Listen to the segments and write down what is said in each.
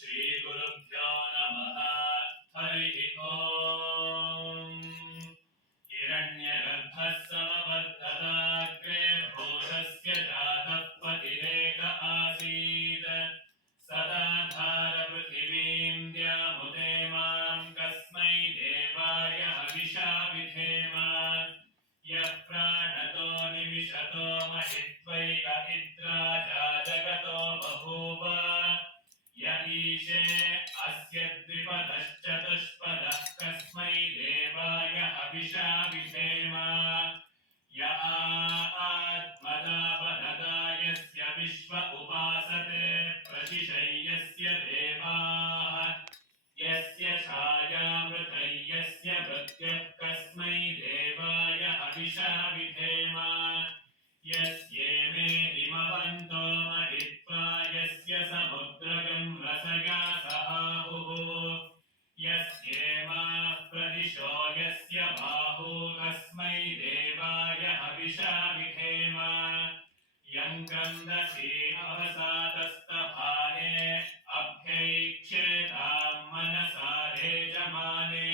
श्रीगुरुभ्यो नमः। हरिः ओम्। हिरण्यगर्भः समवर्धताग्रे भूतस्य जातः पतिरेक आसीत्। सदा धारपृथिवीम् द्यामुदे माम् कस्मै देवाय हविषा विधेम यः प्राणतो निविशतो महित्वैक ईशे अस्य द्विपदश्चतुष्पदः कस्मै देवाय हविषा विधेम य आत्मदापददा यस्य विश्व उपासते प्रशिशय्यस्य देवाः। यस्य छायामृतै यस्य मृत्युः कस्मै देवाय हविषा यस्य बाहो कस्मै देवाय हविषा विधेम यं क्रन्दसि अवसादस्तभाने अभ्यैक्षेताम् मनसा रेजमाने।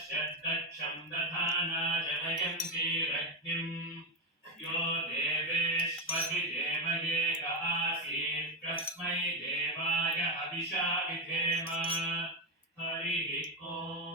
Oh.